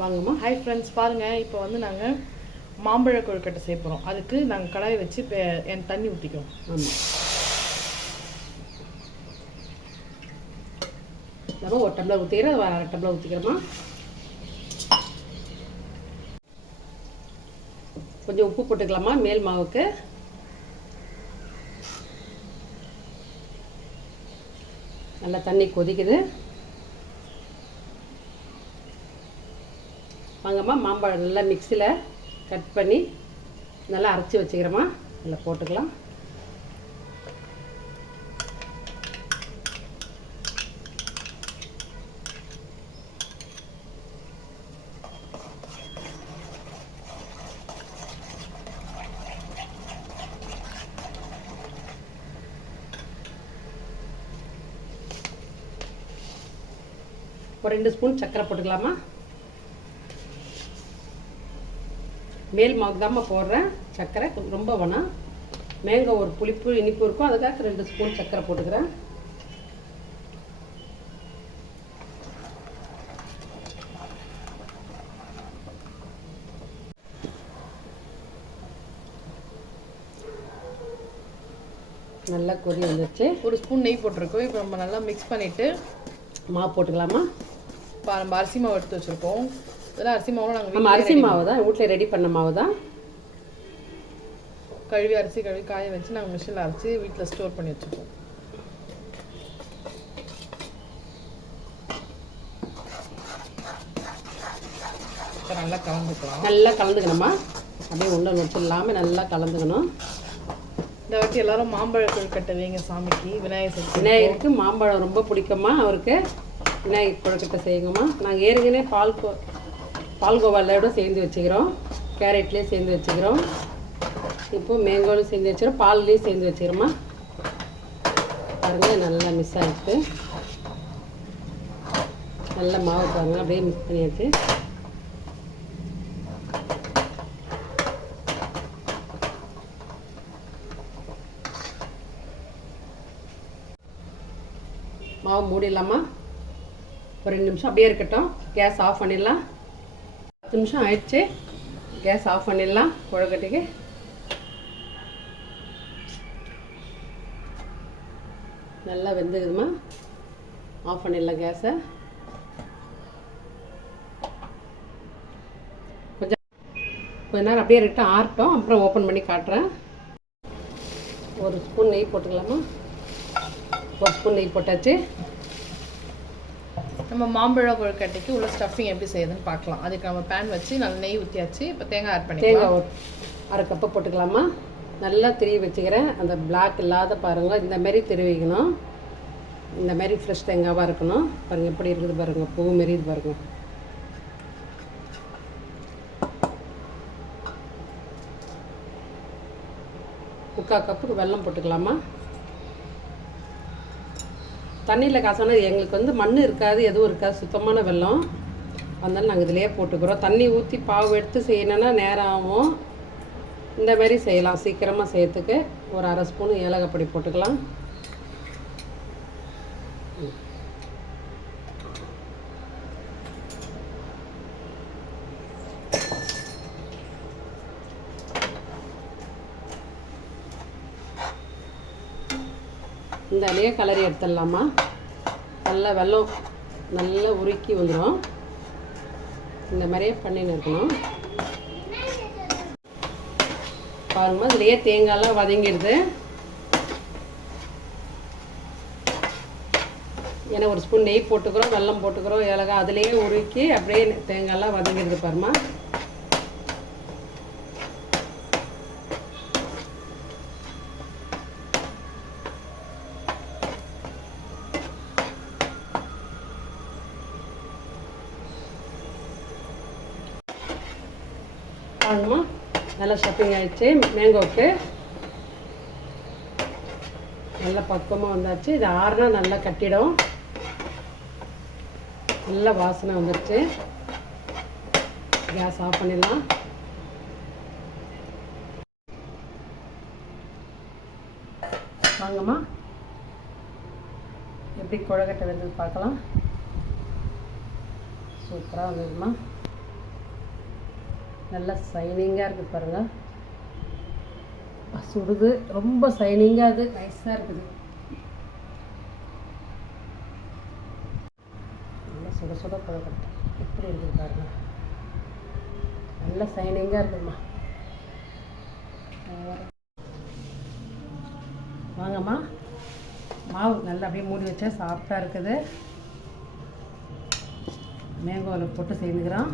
வாங்கம்மா. Hi friends, பாருங்கள். இப்போ வந்து நாங்கள் மாம்பழ கொழுக்கட்டை செய்ய போகிறோம். அதுக்கு நாங்கள் கடாயை வச்சு என் தண்ணி ஊற்றிக்கிறோம். ஆமாம், நம்ம ஒரு டம்ளர் ஊற்றிக்கிறோம், அரை டம்ளர் ஊற்றிக்கிறோமா. கொஞ்சம் உப்பு போட்டுக்கலாமா மேல் மாவுக்கு. நல்லா தண்ணி கொதிக்குது. வாங்கம்மா, மாம்பழம் நல்லா மிக்சியில் கட் பண்ணி நல்லா அரைச்சி வச்சுக்கிறோமா. நல்லா போட்டுக்கலாம். ஒரு 2 ஸ்பூன் சர்க்கரை போட்டுக்கலாமா. மேல் மாவு தாம்மா போடுறேன். சர்க்கரை ரொம்ப வேணாம். மேங்கோ ஒரு புளிப்பு இனிப்பு இருக்கும், அதுக்காக 2 ஸ்பூன் சர்க்கரை போட்டுக்கிறேன். நல்லா கொதி வந்துச்சு. ஒரு ஸ்பூன் நெய் போட்டிருக்கோம். இப்போ நம்ம நல்லா மிக்ஸ் பண்ணிவிட்டு மாவு போட்டுக்கலாமா. நம்ம அரிசி மாவு எடுத்து வச்சுருக்கோம். இதெல்லாம் அரிசி மாவு நம்ம அரிசி மாவு தான் வீட்டில் ரெடி பண்ண மாவு தான். அரிசி கழுவி காய வச்சு நாங்கள் மிஷினில் அரைச்சி வீட்டில் ஸ்டோர் பண்ணி வச்சுருக்கோம். நல்லா கலந்துக்கலாம். நல்லா கலந்துக்கணுமா. அப்படியே உண்டை வச்சு இல்லாமல் நல்லா கலந்துக்கணும். இந்த வாட்டி எல்லாரும் மாம்பழ கொழுக்கட்டை வைங்க சாமிக்கு. விநாயகருக்கு மாம்பழம் ரொம்ப பிடிக்குமா அவருக்கு. விநாயகர் கொழுக்கட்டை செய்யுங்கம்மா. நாங்கள் ஏற்கனவே பால்கோவாலோட சேர்ந்து வச்சுக்கிறோம், கேரட்லேயும் சேர்ந்து வச்சுக்கிறோம், இப்போது மேங்கோலையும் சேர்ந்து வச்சுக்கிறோம், பால்லேயும் சேர்ந்து வச்சுக்கிறோம்மா. பாருங்கள், நல்லா மிக்ஸ் ஆகிடுச்சு. நல்லா மாவு பாருங்கள், அப்படியே மிக்ஸ் பண்ணியாச்சு. மாவு மூடிடலாமா. ஒரு 2 நிமிஷம் அப்படியே இருக்கட்டும். கேஸ் ஆஃப் பண்ணிடலாம். 10 நிமிஷம் ஆயிடுச்சு. கேஸ் ஆஃப் பண்ணிடலாம். கொழுக்கட்டைக்கு நல்லா வெந்துக்குதுமா. ஆஃப் பண்ணிடலாம் கேஸை. கொஞ்ச நேரம் அப்படியே இருக்கட்டும், ஆறட்டும். அப்புறம் ஓப்பன் பண்ணி காட்டுறேன். ஒரு ஸ்பூன் நெய் போட்டுக்கலாமா. ஒரு ஸ்பூன் நெய் போட்டாச்சு. நம்ம மாம்பழ கொழுக்கட்டைக்கு உள்ள ஸ்டஃபிங் எப்படி செய்யுதுன்னு பார்க்கலாம். அதுக்கு நம்ம பேன் வச்சு நல்லா நெய் ஊற்றியாச்சு. இப்போ தேங்காய் ஆட் பண்ணி தேங்காய் அரை கப்பு போட்டுக்கலாமா. நல்லா திருவி வச்சுக்கிறேன். அந்த பிளாக் இல்லாத பாருங்கள், இந்த மாதிரி திருவிக்கணும். இந்த மாதிரி ஃப்ரெஷ் தேங்காவாக இருக்கணும். பாருங்கள் எப்படி இருக்குது பாருங்கள், பூ மாரி இது பாருங்கள். முக்கால் கப்புக்கு வெல்லம் போட்டுக்கலாமா. தண்ணியில் காசோன்னா எங்களுக்கு வந்து மண் இருக்காது, எதுவும் இருக்காது, சுத்தமான வெல்லம். அதனால நாங்கள் இதிலே போட்டுக்கிறோம். தண்ணி ஊற்றி பாவு எடுத்து செய்யணுன்னா நேரம் ஆகும். இந்த மாதிரி செய்யலாம் சீக்கிரமாக செய்யறதுக்கு. ஒரு அரை ஸ்பூன் ஏலக்காய் பொடி போட்டுக்கலாம். இந்த அலையே கலரி எடுத்துடலாமா. நல்லா வெல்லம் நல்லா உருக்கி வந்துடும். இந்த மாதிரியே பண்ணின்னு இருக்கணும். பாருங்கள், இதுலேயே தேங்காயெல்லாம் வதங்கிடுது. ஏன்னா ஒரு ஸ்பூன் நெய் போட்டுக்கிறோம், வெல்லம் போட்டுக்கிறோம், ஏலக்காய் அதுலேயே உருக்கி அப்படியே தேங்காயெல்லாம் வதங்கிடுது பாருமா. பாருங்கம்மா, நல்லா ஷப்பிங் ஆகிடுச்சு. மேங்கோவுக்கு நல்லா பக்குவமாக வந்தாச்சு. இது ஆறுனா நல்லா கட்டிடும். நல்லா வாசனை வந்துடுச்சு. கேஸ் ஆஃப் பண்ணிடலாம். வாங்கம்மா, எப்படி கொழுக்கட்டை வெந்தது பார்க்கலாம். சூப்பராக வந்ததுமா. நல்லா சைனிங்காக இருக்குது பாருங்கள். சுடுது, ரொம்ப சைனிங்காக அது நைஸாக இருக்குது. நல்லா சுட சுட கொழுக்கட்டை எப்படி இருக்குது பாருங்கள். நல்லா சைனிங்காக இருக்குதும்மா. வாங்கம்மா, மாவு நல்லா அப்படியே மூடி வச்சா சாஃப்டாக இருக்குது. மேங்கோவில் போட்டு செய்துக்கிறோம்.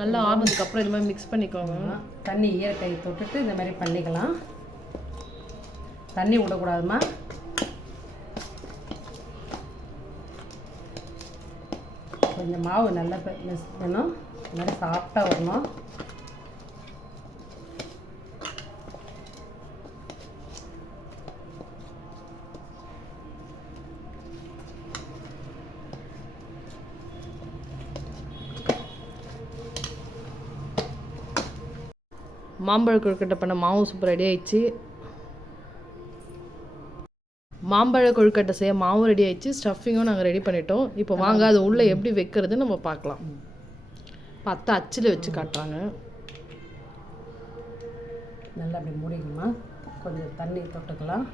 நல்லா ஆறுனதுக்கப்புறம் இது மாதிரி மிக்ஸ் பண்ணிக்கோங்க. தண்ணி ஈரக்கை தொட்டுட்டு இந்த மாதிரி பண்ணிக்கலாம். தண்ணி விடக்கூடாதுமா. கொஞ்சம் மாவு நல்லா மிக்ஸ் பண்ணணும். இந்த மாதிரி சாஃப்டாக வரணும். மாம்பழ கொழுக்கட்டை பண்ண மாவு சூப்பர் ரெடி ஆயிடுச்சு. மாம்பழ கொழுக்கட்டை செய்ய மாவு ரெடி ஆயிடுச்சு. ஸ்டஃபிங்கும் நாங்கள் ரெடி பண்ணிட்டோம். இப்போ வாங்க அது உள்ளே எப்படி வைக்கிறது நம்ம பார்க்கலாம். பார்த்தா அச்சில் வச்சு காட்டுறாங்க. நல்லா அப்படி மூடிக்கணுமா. கொஞ்சம் தண்ணி தொட்டுக்கலாம்.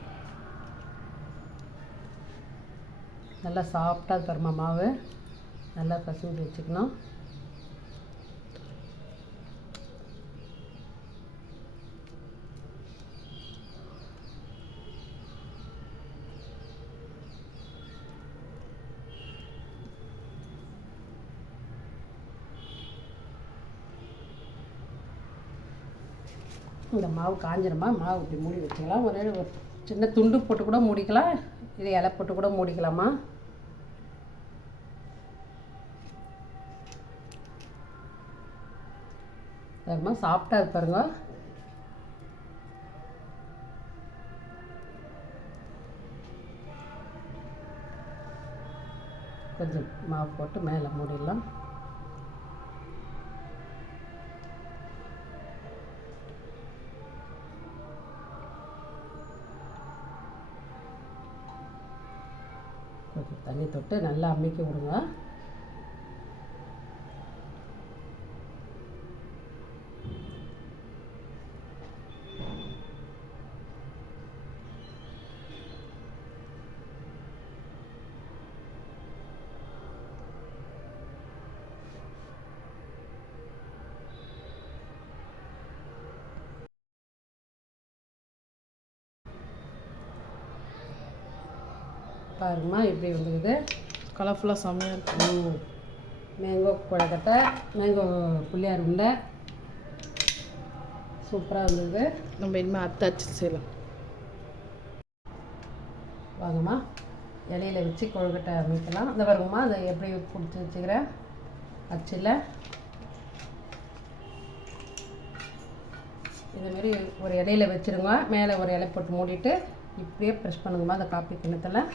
நல்லா சாஃப்டாக தருமா மாவு. நல்லா பசங்க வச்சுக்கணும். இந்த மாவு காஞ்சிருமா. மாவு இப்படி மூடி வச்சுக்கலாம். ஒரு சின்ன துண்டு போட்டு கூட மூடிக்கலாம். இது இலை போட்டு கூட மூடிக்கலாமா. அதுமா சாப்பிட்டா அது பாருங்க. கொஞ்சம் மாவு போட்டு மேலே மூடிடலாம். கொஞ்சம் தண்ணி தொட்டு நல்லா அமுக்கி விடுங்க. பாருங்கம்மா எப்படி வந்துக்குது. கலர்ஃபுல்லாக செம்மையாக இருக்கும். மேங்கோ கொழுக்கட்டை, மேங்கோ புளியார் உருண்டை சூப்பராக இருந்தது. நம்ம இனிமேல் அரைச்சி செய்யலாம். வாங்கம்மா, இலையில வச்சு கொழுக்கட்டை அமைக்கலாம். இந்த பாருங்கம்மா, அதை எப்படி பிடிச்சி வச்சுக்கிறேன் அச்சில். இதுமாரி ஒரு இலையில வச்சுருங்க. மேலே ஒரு இலை போட்டு மூடிட்டு இப்படியே ப்ரெஷ் பண்ணுங்கம்மா அந்த காப்பி கிண்ணத்தில்.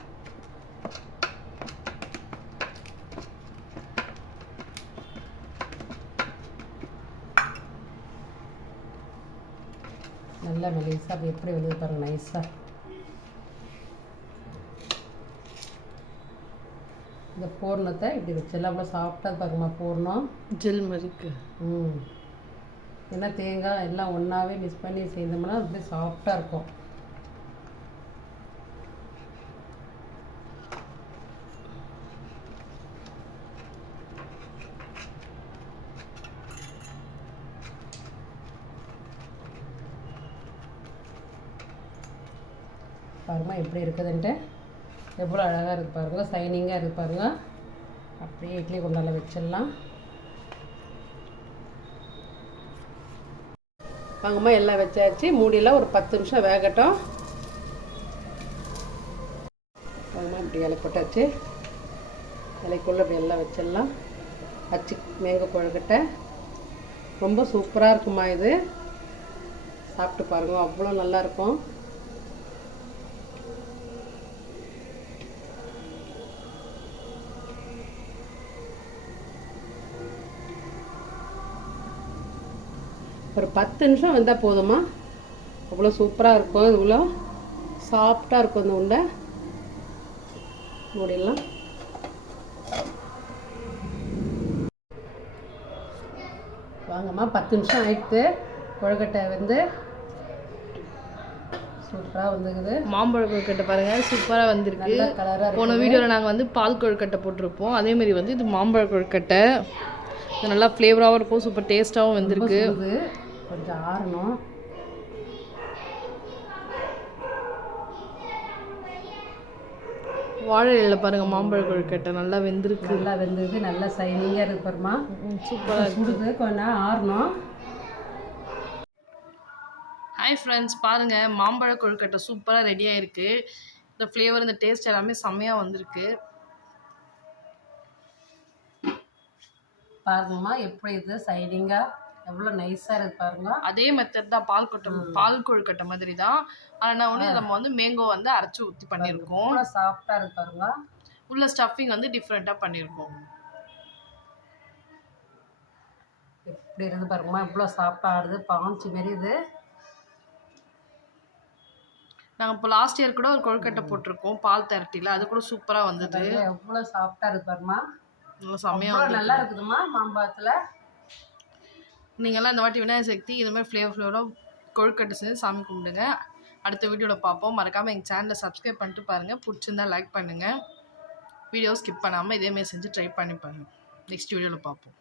நல்லா மெலிசாக அப்படி எப்படி வெளியே பாருங்கள் நைஸாக. இந்த பூர்ணத்தை இப்படி வச்சிடலாம். அவ்வளோ சாஃப்டாக பாருங்கம்மா பூர்ணம். ஜெல் மாதிரிக்கு. ஏன்னா தேங்காய் எல்லாம் ஒன்றாவே மிக்ஸ் பண்ணி செய்தோம்னா அப்படியே சாஃப்டாக இருக்கும். பாருங்கள் எப்படி இருக்குதுன்ட்டு. எவ்வளோ அழகாக இருக்குது பாருங்கள். சைனிங்காக இருக்குது பாருங்கள். அப்படியே இட்லி குண்டால வச்சிடலாம். வாங்கம்மா, எல்லாம் வச்சாச்சு. மூடியில் ஒரு 10 நிமிஷம் வேகட்டும். வாங்கம்மா, இப்படி இலை போட்டாச்சு. இலைக்குள்ளே இப்படி எல்லாம் வச்சிடலாம். அச்சு மேங்கோ கொழுக்கட்டை ரொம்ப சூப்பராக இருக்குமா. இது சாப்பிட்டு பாருங்கள், அவ்வளோ நல்லாயிருக்கும். ஒரு 10 நிமிஷம் வந்தால் போதுமா. அவ்வளோ சூப்பராக இருக்கும். இவ்வளோ சாஃப்டாக இருக்கும் அந்த உருண்டை. மூடிடலாம். வாங்கம்மா, 10 நிமிஷம் ஆயிடுத்து. கொழுக்கட்டை வந்து சூப்பராக வந்துக்குது. மாம்பழ கொழுக்கட்டை பாருங்கள் சூப்பராக வந்திருக்கு. நல்ல கலராக போன வீடியோவில் நாங்கள் வந்து பால் கொழுக்கட்டை போட்டிருப்போம். அதேமாரி வந்து இது மாம்பழ கொழுக்கட்டை. இது நல்லா ஃப்ளேவராகவும் இருக்கும், சூப்பர் டேஸ்ட்டாகவும் வந்திருக்கு. கொஞ்சம் ஆறணும். வாழை இலையில் பாருங்கள் மாம்பழ கொழுக்கட்டை நல்லா வெந்திருக்கு. நல்லா வெந்தது, நல்லா சைனிங்காக இருக்கு பாருமா. சூப்பராக சுடுது, கொஞ்ச நேரம் ஆறணும். ஹாய் ஃப்ரெண்ட்ஸ், பாருங்கள் மாம்பழ கொழுக்கட்டை சூப்பராக ரெடியாக இருக்குது. இந்த ஃப்ளேவர் இந்த டேஸ்ட் எல்லாமே செம்மையாக வந்திருக்கு. பாருங்கம்மா எப்படி இது சைனிங்காக எவ்வளோ நைஸாக இருக்குது பாருங்க. அதே மெத்தட் தான் பால் கொழுக்கட்டை மாதிரி தான். ஆனால் ஒன்று நம்ம வந்து மேங்கோ வந்து அரைச்சி ஊற்றி பண்ணியிருக்கோம். சாஃப்டாக இருக்கு பாருங்க. உள்ள ஸ்டஃபிங் வந்து டிஃப்ரெண்ட்டாக பண்ணியிருக்கோம். எப்படி இருந்து பாருங்கம்மா, எவ்வளோ சாஃப்டாக ஆடுது, பாஞ்சு மாரி இது. நாங்கள் இப்போ லாஸ்ட் இயர் கூட ஒரு கொழுக்கட்டை போட்டிருக்கோம் பால் திரட்டியில், அது கூட சூப்பராக வந்தது. எவ்வளோ சாஃப்டாக இருக்கு பாருமா, நல்லா செம்மையாக நல்லா இருக்குதுமா மாம்பழத்தில். நீங்கள்லாம் இந்த வாட்டி விநாயகர் சக்தி இது மாதிரி ஃப்ளேவராக கொழுக்கட்டை செஞ்சு சாமி கும்பிடுங்க. அடுத்த வீடியோவில் பார்ப்போம். மறக்காமல் எங்கள் சேனலை சப்ஸ்கிரைப் பண்ணிட்டு பாருங்கள். பிடிச்சிருந்தா லைக் பண்ணுங்கள். வீடியோ ஸ்கிப் பண்ணாமல் இதேமாரி செஞ்சு ட்ரை பண்ணி பாருங்கள். நெக்ஸ்ட் வீடியோவில் பார்ப்போம்.